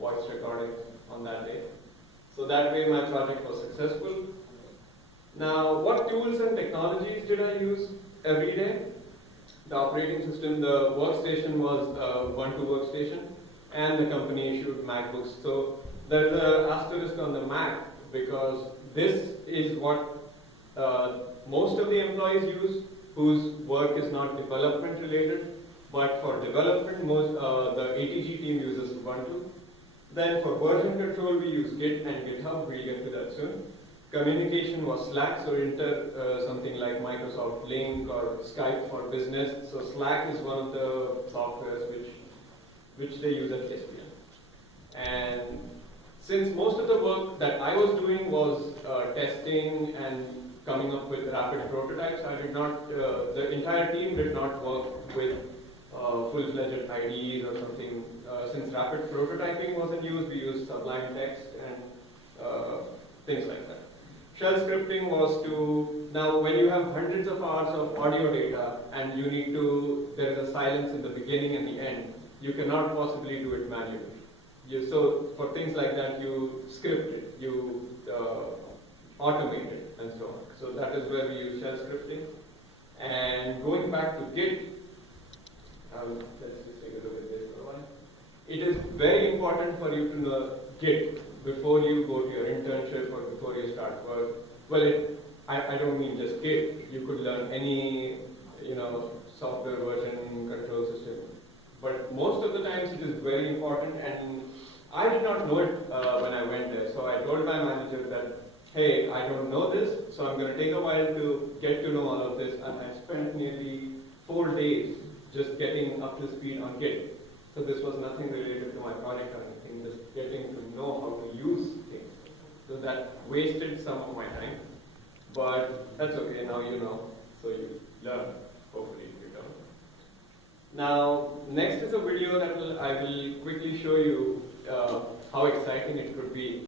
voice recording on that day. So that way my project was successful. Now, what tools and technologies did I use every day? The operating system, the workstation was a Ubuntu workstation, and the company issued MacBooks. So there's an asterisk on the Mac because this is what most of the employees use whose work is not development related. But for development, the ATG team uses Ubuntu. Then for version control, we use Git and GitHub. We'll get to that soon. Communication was Slack, so something like Microsoft Link or Skype for business. So Slack is one of the softwares which they use at ESPN. And since most of the work that I was doing was testing and coming up with rapid prototypes, I did not. The entire team did not work with full-fledged IDEs or something. Since rapid prototyping wasn't used, we used Sublime Text and things like that. Shell scripting was to, now when you have hundreds of hours of audio data and you need to, there is a silence in the beginning and the end, you cannot possibly do it manually. So for things like that, you script it, you automate it, and so on. So that is where we use shell scripting. And going back to Git, let's just take a look at this for a while. It is very important for you to know Git before you go to your internship or before you start work. Well, I don't mean just Git. You could learn any, software version control system. But most of the times it is very important, and I did not know it when I went there. So I told my manager that, hey, I don't know this, so I'm going to take a while to get to know all of this. And I spent nearly 4 days just getting up to speed on Git. So this was nothing related to my project or anything, just getting to know how to use things. So that wasted some of my time, but that's okay, now you know, so you learn, hopefully you don't. Now, next is a video that I will quickly show you how exciting it could be.